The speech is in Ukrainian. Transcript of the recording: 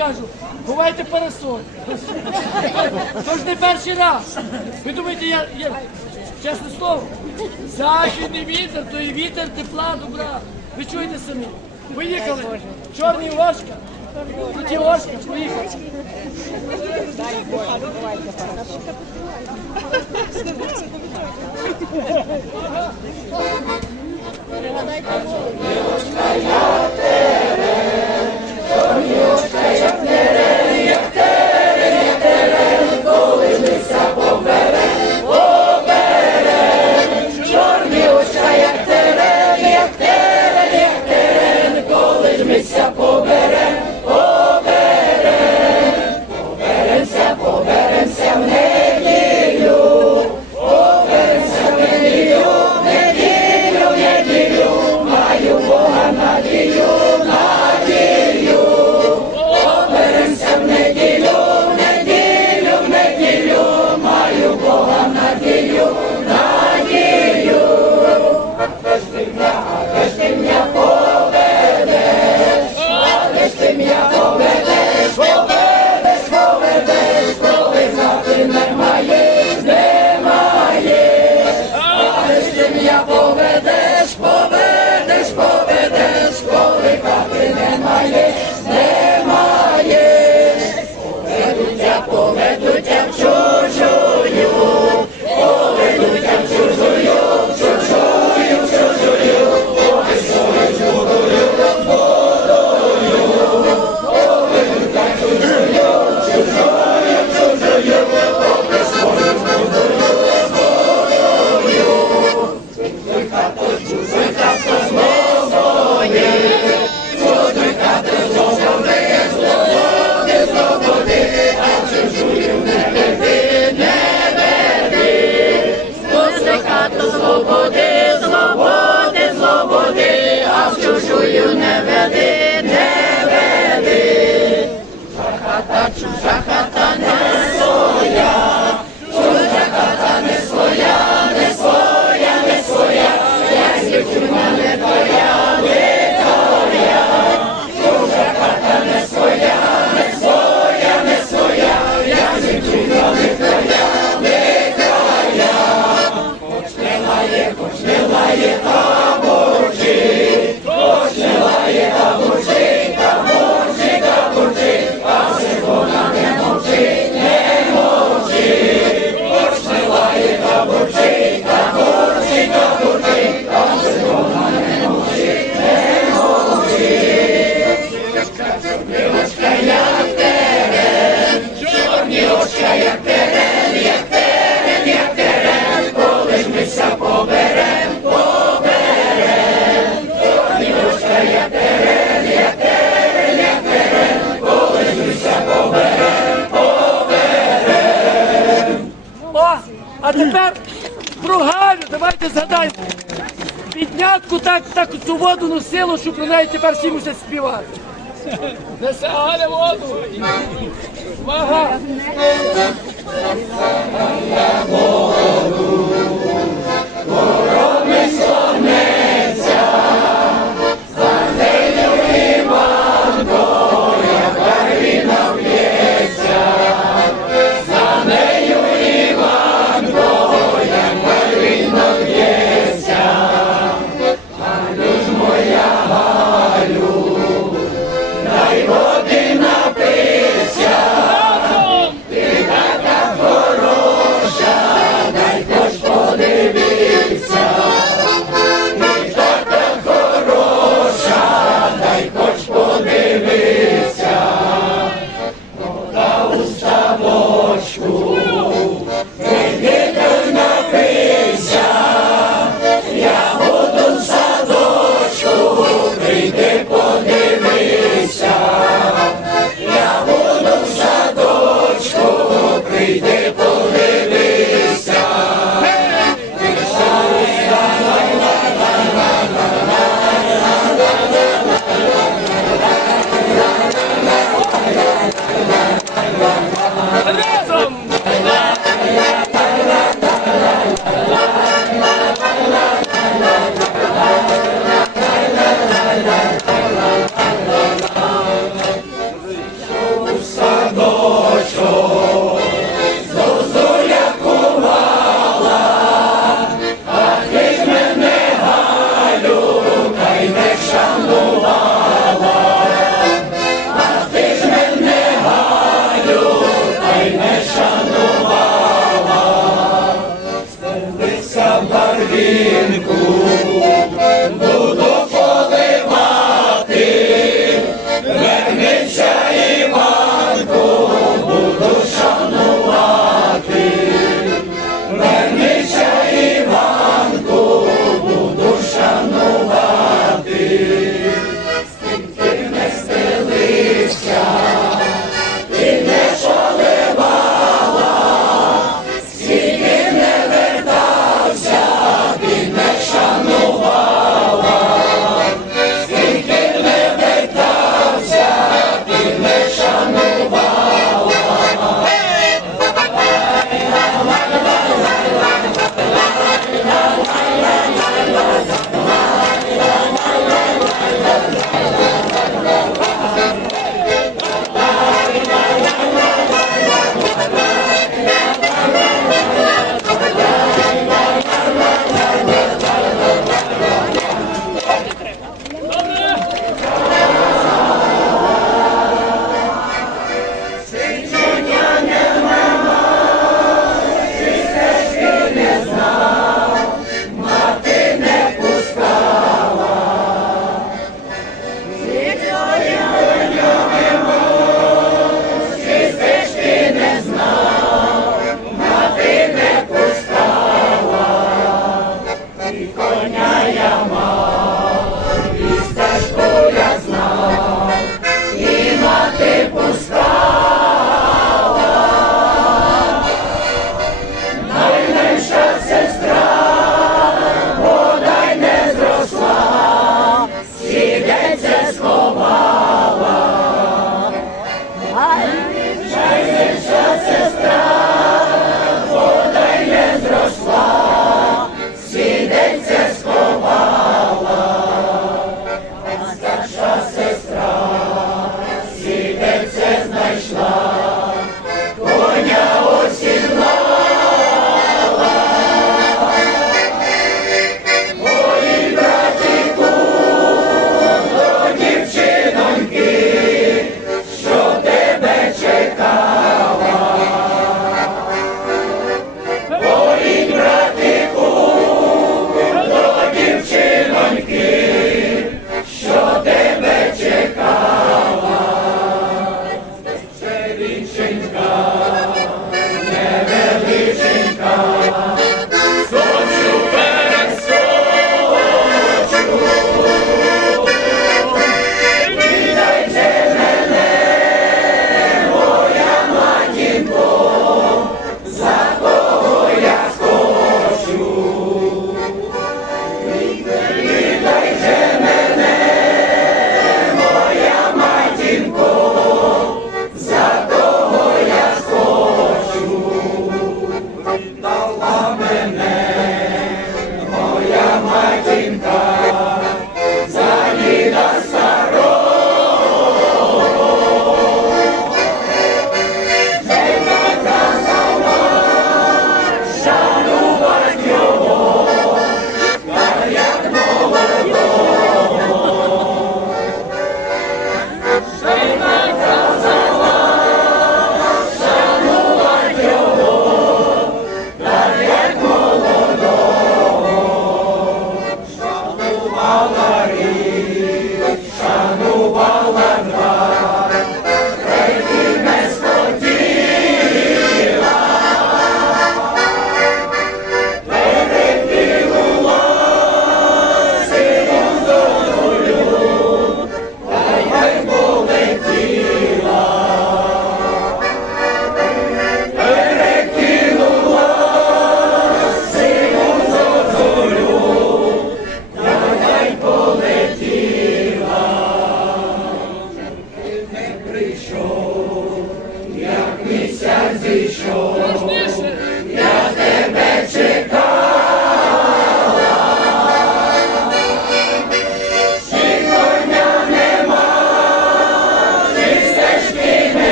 кажу, ховайте парасоль. То ж не перший раз. Ви думаєте, я, я чесне слово, західний вітер, то і вітер тепла, добра. Ви чуєте самі? Поїхали. Чорні ложка. Тут God, with and my так, так цю воду носило, що про неї тепер всі мусять співати. Несе Галя воду. Увага! Дай хоч